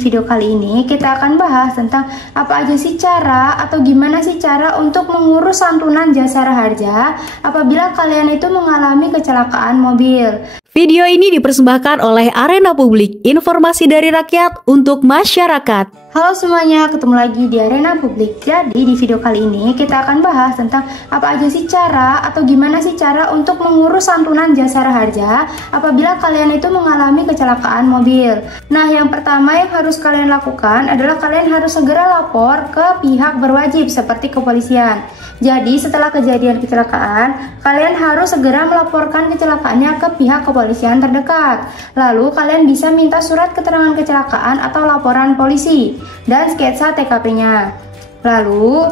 video kali ini kita akan bahas tentang apa aja sih cara atau gimana sih cara untuk mengurus santunan jasara harja apabila kalian itu mengalami kecelakaan mobil. Video ini dipersembahkan oleh Arena Publik, informasi dari rakyat untuk masyarakat. Halo semuanya, ketemu lagi di Arena Publik. Jadi di video kali ini kita akan bahas tentang apa aja sih cara atau gimana sih cara untuk mengurus santunan jasara harja apabila kalian itu mengalami kecelakaan mobil. Nah, yang pertama yang harus kalian lakukan adalah kalian harus segera lapor ke pihak berwajib seperti kepolisian. Jadi setelah kejadian kecelakaan, kalian harus segera melaporkan kecelakaannya ke pihak kepolisian terdekat. Lalu kalian bisa minta surat keterangan kecelakaan atau laporan polisi dan sketsa TKP-nya. Lalu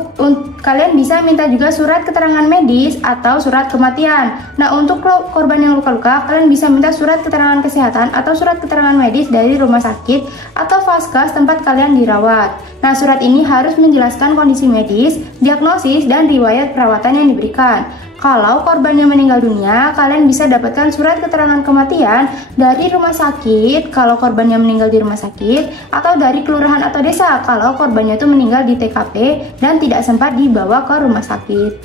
kalian bisa minta juga surat keterangan medis atau surat kematian. Nah, untuk korban yang luka-luka, kalian bisa minta surat keterangan kesehatan atau surat keterangan medis dari rumah sakit atau vaskes tempat kalian dirawat. Nah, surat ini harus menjelaskan kondisi medis, diagnosis, dan riwayat perawatan yang diberikan. Kalau korban yang meninggal dunia, kalian bisa dapatkan surat keterangan kematian dari rumah sakit kalau korbannya meninggal di rumah sakit, atau dari kelurahan atau desa kalau korbannya itu meninggal di TKP dan tidak sempat dibawa ke rumah sakit.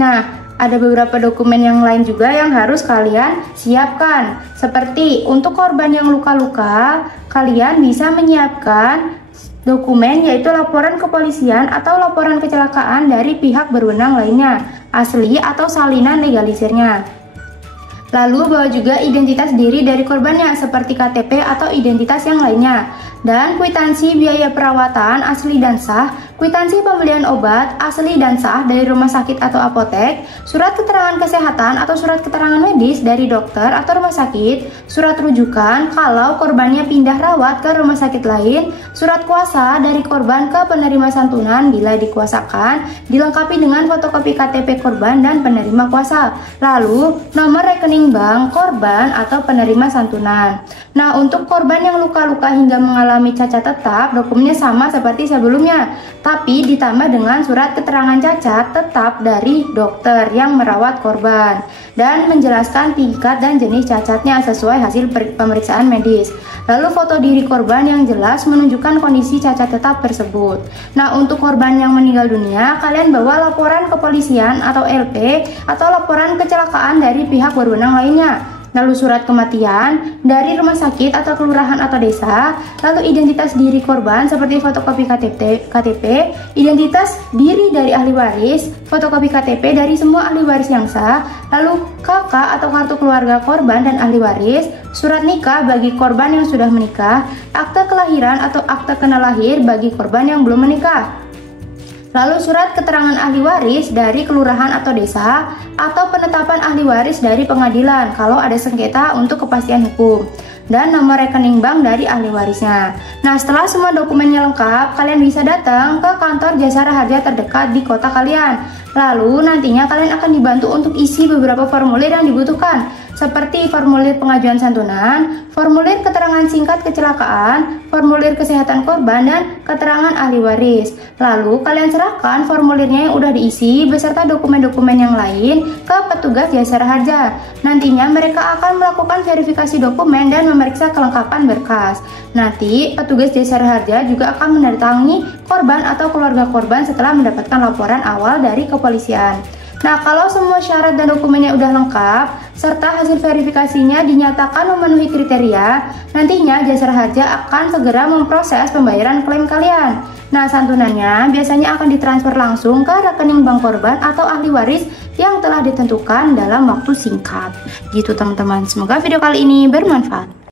Nah, ada beberapa dokumen yang lain juga yang harus kalian siapkan. Seperti untuk korban yang luka-luka, kalian bisa menyiapkan dokumen yaitu laporan kepolisian atau laporan kecelakaan dari pihak berwenang lainnya, asli atau salinan legalisirnya. Lalu bawa juga identitas diri dari korbannya seperti KTP atau identitas yang lainnya, dan kwitansi biaya perawatan asli dan sah, kwitansi pembelian obat asli dan sah dari rumah sakit atau apotek, surat keterangan kesehatan atau surat keterangan medis dari dokter atau rumah sakit, surat rujukan kalau korbannya pindah rawat ke rumah sakit lain, surat kuasa dari korban ke penerima santunan bila dikuasakan, dilengkapi dengan fotokopi KTP korban dan penerima kuasa, lalu nomor rekening bank korban atau penerima santunan. Nah, untuk korban yang luka-luka hingga mengalami cacat tetap, dokumennya sama seperti sebelumnya, tapi ditambah dengan surat keterangan cacat tetap dari dokter yang merawat korban dan menjelaskan tingkat dan jenis cacatnya sesuai hasil pemeriksaan medis. Lalu foto diri korban yang jelas menunjukkan kondisi cacat tetap tersebut. Nah, untuk korban yang meninggal dunia, kalian bawa laporan kepolisian atau LP atau laporan kecelakaan dari pihak berwenang lainnya. Lalu surat kematian dari rumah sakit atau kelurahan atau desa, lalu identitas diri korban seperti fotokopi KTP, identitas diri dari ahli waris, fotokopi KTP dari semua ahli waris yang sah, lalu KK atau kartu keluarga korban dan ahli waris, surat nikah bagi korban yang sudah menikah, akte kelahiran atau akte kena lahir bagi korban yang belum menikah. Lalu surat keterangan ahli waris dari kelurahan atau desa, atau penetapan ahli waris dari pengadilan kalau ada sengketa untuk kepastian hukum, dan nomor rekening bank dari ahli warisnya. Nah, setelah semua dokumennya lengkap, kalian bisa datang ke kantor jasara harja terdekat di kota kalian. Lalu nantinya kalian akan dibantu untuk isi beberapa formulir yang dibutuhkan, seperti formulir pengajuan santunan, formulir keterangan singkat kecelakaan, formulir kesehatan korban, dan keterangan ahli waris. Lalu kalian serahkan formulirnya yang udah diisi beserta dokumen-dokumen yang lain ke petugas jasara harja. Nantinya mereka akan melakukan verifikasi dokumen dan memeriksa kelengkapan berkas. Nanti petugas jasara harja juga akan mendatangi korban atau keluarga korban setelah mendapatkan laporan awal dari kepolisian. Nah, kalau semua syarat dan dokumennya udah lengkap, serta hasil verifikasinya dinyatakan memenuhi kriteria, nantinya jasara harja akan segera memproses pembayaran klaim kalian. Nah, santunannya biasanya akan ditransfer langsung ke rekening bank korban atau ahli waris yang telah ditentukan dalam waktu singkat. Gitu teman-teman, semoga video kali ini bermanfaat.